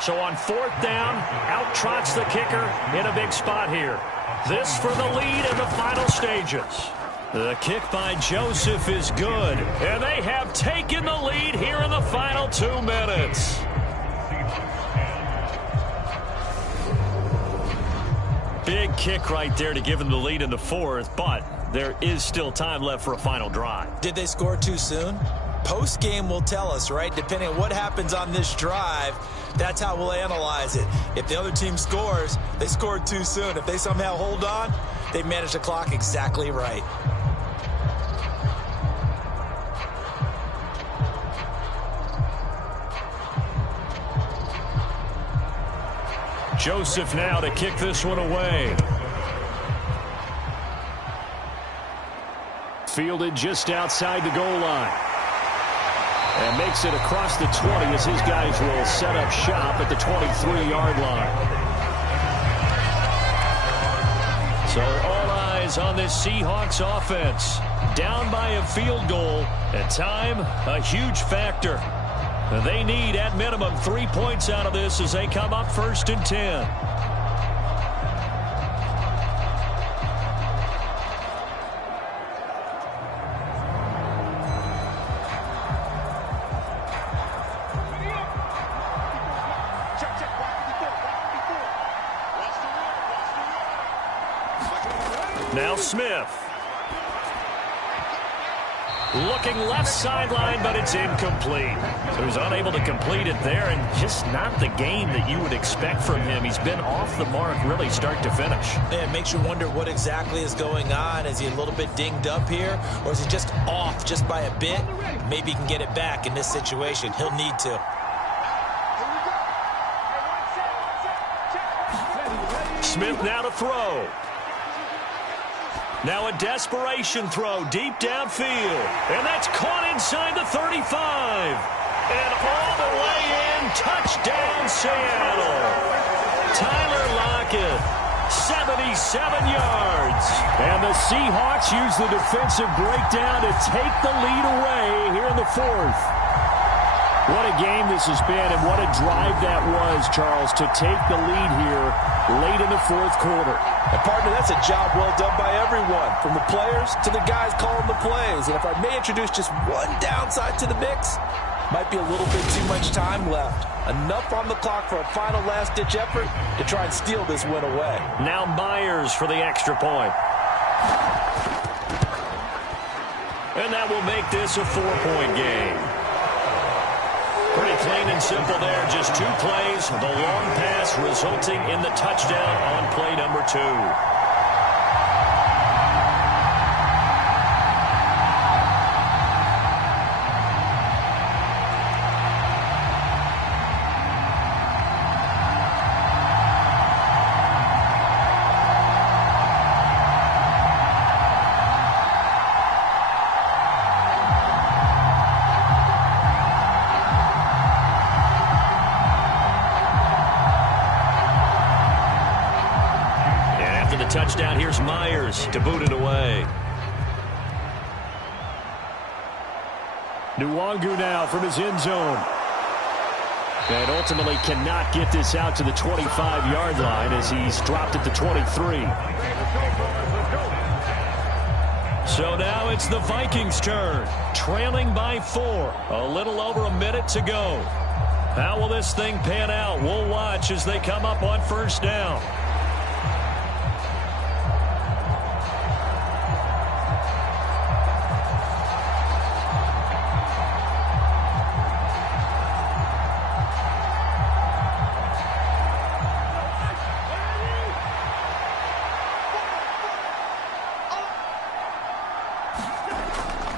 So on 4th down, out trots the kicker in a big spot here. This for the lead in the final stages. The kick by Joseph is good. And they have taken the lead here in the final 2 minutes. Big kick right there to give them the lead in the 4th, but there is still time left for a final drive. Did they score too soon? Post-game will tell us, right? Depending on what happens on this drive, that's how we'll analyze it. If the other team scores, they scored too soon. If they somehow hold on, they managed the clock exactly right. Joseph now to kick this one away. Fielded just outside the goal line. And makes it across the 20 as his guys will set up shop at the 23-yard line. So all eyes on this Seahawks offense. Down by a field goal. At time, a huge factor. They need, at minimum, 3 points out of this as they come up 1st and 10. Now Smith. Looking left sideline, but it's incomplete. So he's unable to complete it there, and just not the game that you would expect from him. He's been off the mark really start to finish. Yeah, it makes you wonder what exactly is going on. Is he a little bit dinged up here, or is he just off just by a bit? Maybe he can get it back in this situation. He'll need to. Smith now to throw. Now a desperation throw deep downfield. And that's caught inside the 35. And all the way in, touchdown Seattle. Tyler Lockett, 77 yards. And the Seahawks use the defensive breakdown to take the lead away here in the 4th. What a game this has been, and what a drive that was, Charles, to take the lead here late in the fourth quarter. And partner, that's a job well done by everyone, from the players to the guys calling the plays. And if I may introduce just one downside to the mix, might be a little bit too much time left. Enough on the clock for a final last-ditch effort to try and steal this win away. Now Myers for the extra point. And that will make this a 4-point game. Pretty clean and simple there. Just 2 plays. The long pass resulting in the touchdown on play number 2. Touchdown. Here's Myers to boot it away. Nwangu now from his end zone. And ultimately cannot get this out to the 25-yard line as he's dropped at the 23. So now it's the Vikings' turn, trailing by 4. A little over a minute to go. How will this thing pan out? We'll watch as they come up on first down.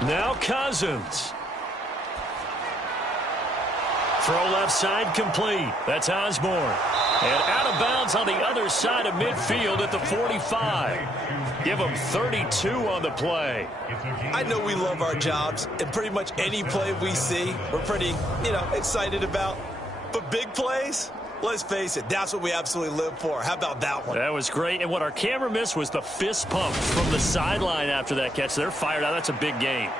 Now Cousins. Throw left side complete. That's Osborne. And out of bounds on the other side of midfield at the 45. Give him 32 on the play. I know we love our jobs, and pretty much any play we see, we're pretty, excited about. But big plays, let's face it, that's what we absolutely live for. How about that one? That was great. And what our camera missed was the fist pump from the sideline after that catch. They're fired out. That's a big game.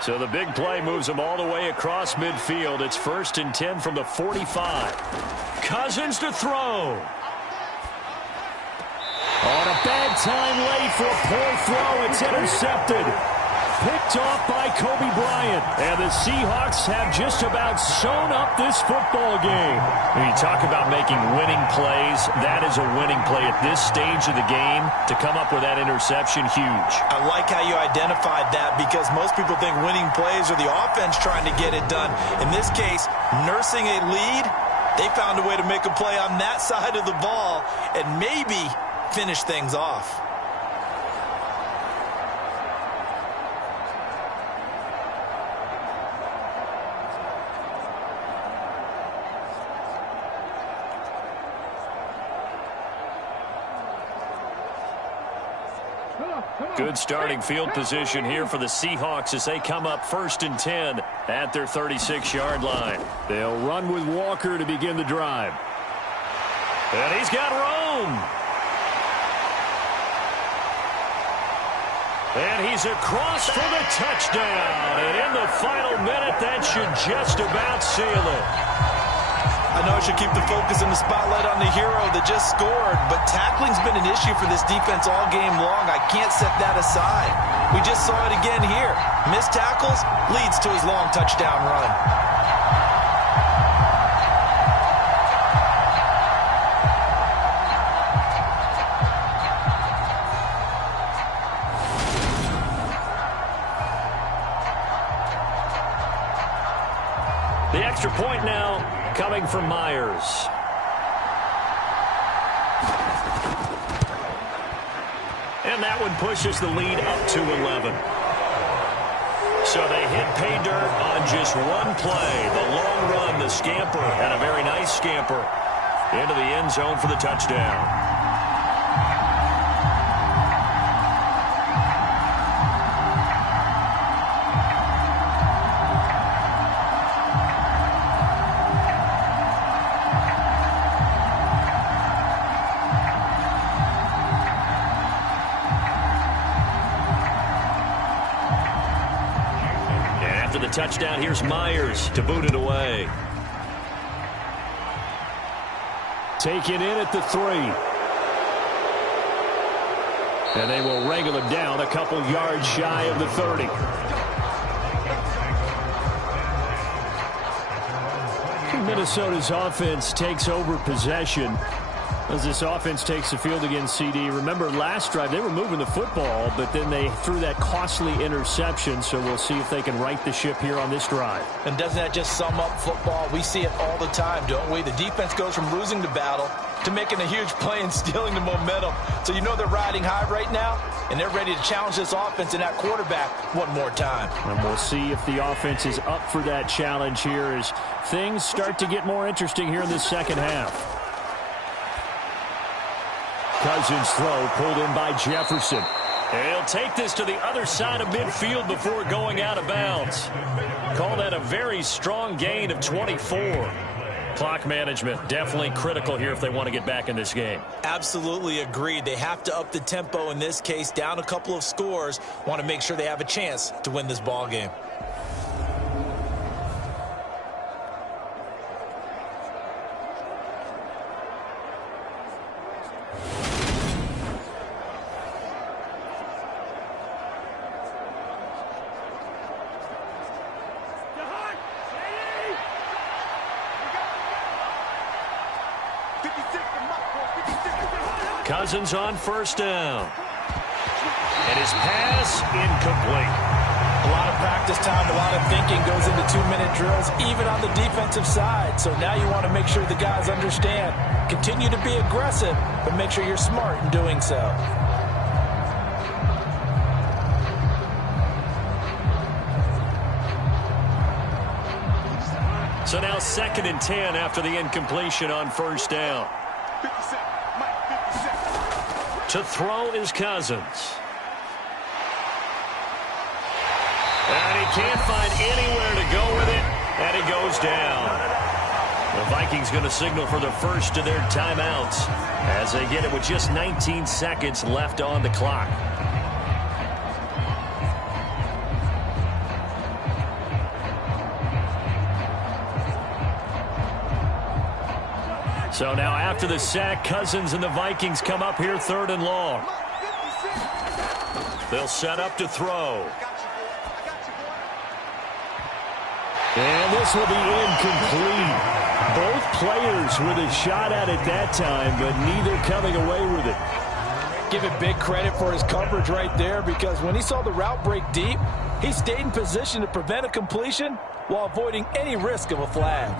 So the big play moves them all the way across midfield. It's 1st and 10 from the 45. Cousins to throw. On a bad time late for a poor throw. It's intercepted. Picked off by Kobe Bryant. And the Seahawks have just about sewn up this football game. When you talk about making winning plays, that is a winning play at this stage of the game. To come up with that interception, huge. I like how you identified that, because most people think winning plays are the offense trying to get it done. In this case, nursing a lead, they found a way to make a play on that side of the ball and maybe finish things off. Good starting field position here for the Seahawks as they come up 1st and 10 at their 36-yard line. They'll run with Walker to begin the drive. And he's got room. And he's across for the touchdown. And in the final minute, that should just about seal it. I know I should keep the focus and the spotlight on the hero that just scored, but tackling's been an issue for this defense all game long. I can't set that aside. We just saw it again here. Missed tackles leads to his long touchdown run. The extra point now coming from Myers. And that one pushes the lead up to 11. So they hit pay dirt on just one play. The long run, the scamper, and a very nice scamper into the end zone for the touchdown. touchdown. Here's Myers to boot it away. Taken in at the 3. And they will wrangle him down a couple yards shy of the 30. Minnesota's offense takes over possession as this offense takes the field against CD. Remember, last drive, they were moving the football, but then they threw that costly interception, so we'll see if they can right the ship here on this drive. And doesn't that just sum up football? We see it all the time, don't we? The defense goes from losing the battle to making a huge play and stealing the momentum. So you know they're riding high right now, and they're ready to challenge this offense and that quarterback one more time. And we'll see if the offense is up for that challenge here as things start to get more interesting here in the second half. Cousins' throw pulled in by Jefferson. And he'll take this to the other side of midfield before going out of bounds. Call that a very strong gain of 24. Clock management definitely critical here if they want to get back in this game. Absolutely agreed. They have to up the tempo in this case, down a couple of scores. Want to make sure they have a chance to win this ball game. Cousins on first down. And his pass incomplete. A lot of practice time, a lot of thinking goes into 2-minute drills, even on the defensive side. So now you want to make sure the guys understand. Continue to be aggressive, but make sure you're smart in doing so. So now 2nd and 10 after the incompletion on first down. To throw is Cousins. And he can't find anywhere to go with it, and he goes down. The Vikings going to signal for the first of their timeouts as they get it with just 19 seconds left on the clock. So now after the sack, Cousins and the Vikings come up here 3rd and long. They'll set up to throw. And this will be incomplete. Both players with a shot at it that time, but neither coming away with it. Give it big credit for his coverage right there, because when he saw the route break deep, he stayed in position to prevent a completion while avoiding any risk of a flag.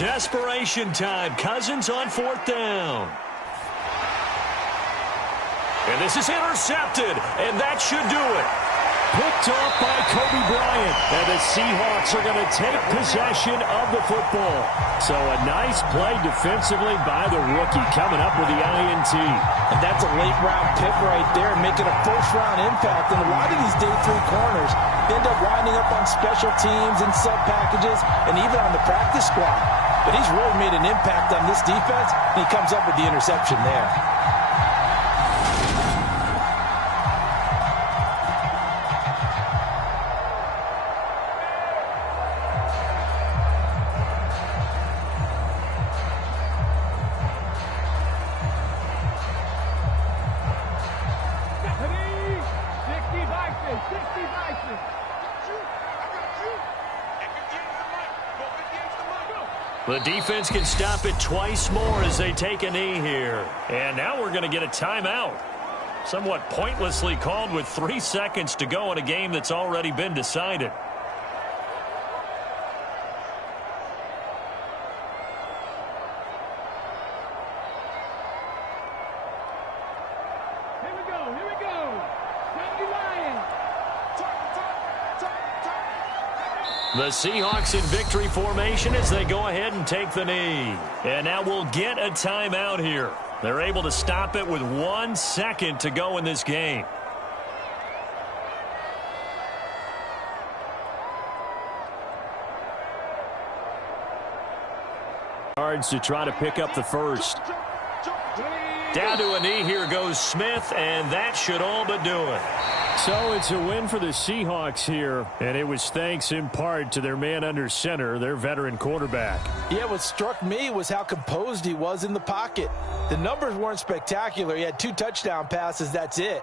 Desperation time. Cousins on 4th down. And this is intercepted, and that should do it. Picked off by Kobe Bryant, and the Seahawks are going to take possession of the football. So a nice play defensively by the rookie, coming up with the INT. And that's a late-round pick right there, making a first-round impact. And a lot of these day 3 corners end up winding up on special teams and sub-packages and even on the practice squad. But he's really made an impact on this defense, and he comes up with the interception there. The defense can stop it twice more as they take a knee here. And now we're going to get a timeout. Somewhat pointlessly called with 3 seconds to go in a game that's already been decided. The Seahawks in victory formation as they go ahead and take the knee. And now we'll get a timeout here. They're able to stop it with 1 second to go in this game. Yards to try to pick up the first. Down to a knee, here goes Smith, and that should all but do it. So it's a win for the Seahawks here, and it was thanks in part to their man under center, their veteran quarterback. Yeah, what struck me was how composed he was in the pocket. The numbers weren't spectacular. He had 2 touchdown passes, that's it.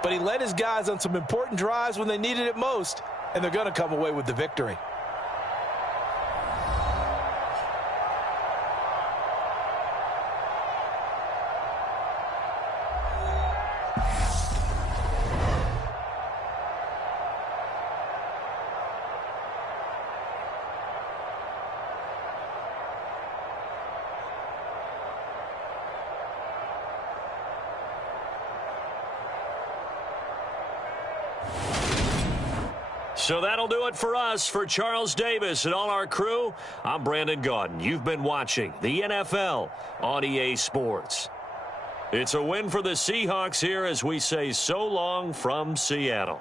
But he led his guys on some important drives when they needed it most, and they're going to come away with the victory. So that'll do it for us. For Charles Davis and all our crew, I'm Brandon Gaudin. You've been watching the NFL on EA Sports. It's a win for the Seahawks here as we say so long from Seattle.